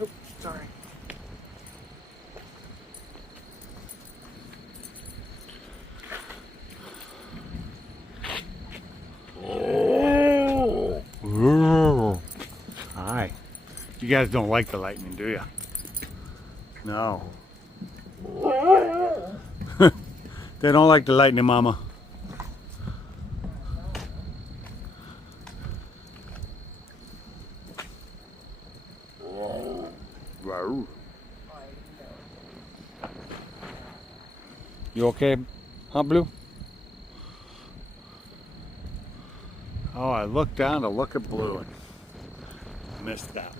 Oops, sorry. Oh. Hi. You guys don't like the lightning, do you? No. They don't like the lightning, Mama. You okay, huh, Blue? Oh, I looked down to look at Blue and missed that one.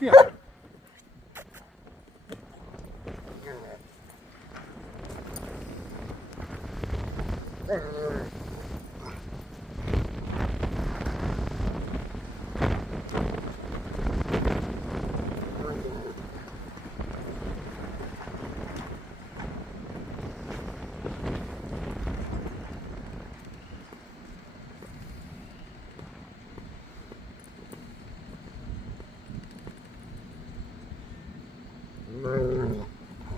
Yeah.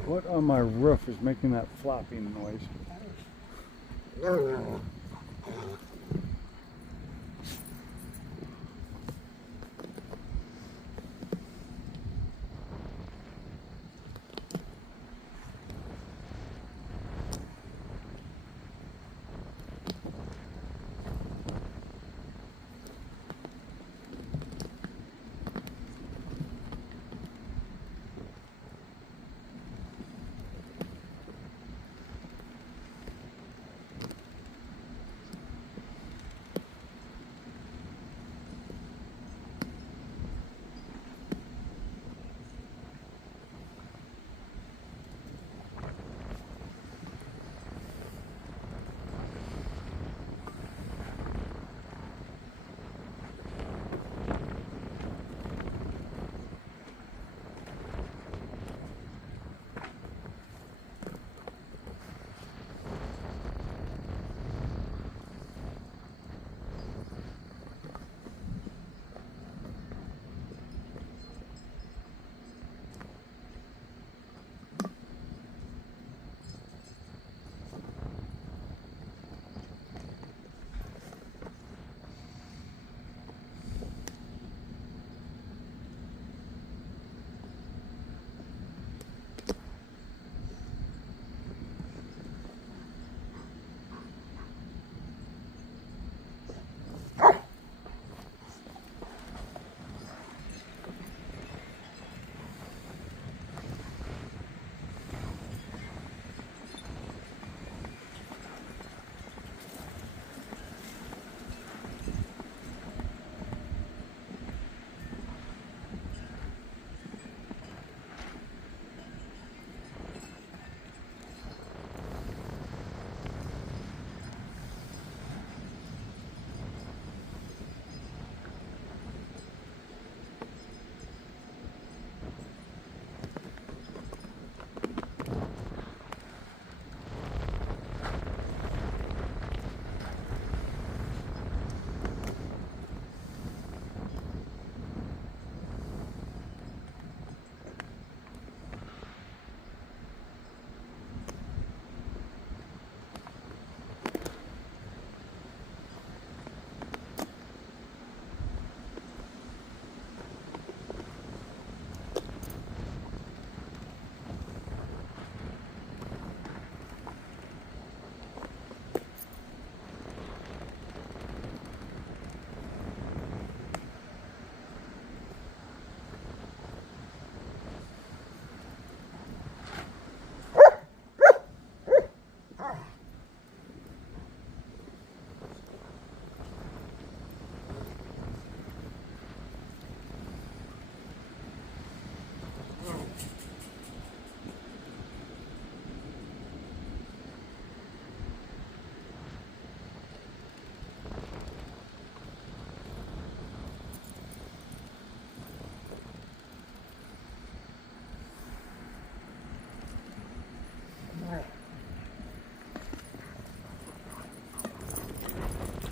What on my roof is making that flopping noise?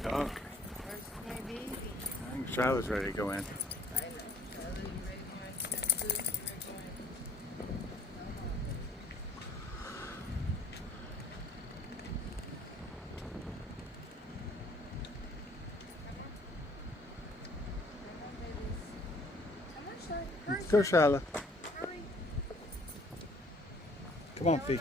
Okay. Where's my baby? I think Shiloh's ready to go in. I know. Charlie, you ready to go in? Step two, you ready to go in? Come on, babies. Come on, Charlie. Hurry, Let's go, Charlie. Shiloh. Hurry. Come on, No, Fee. no.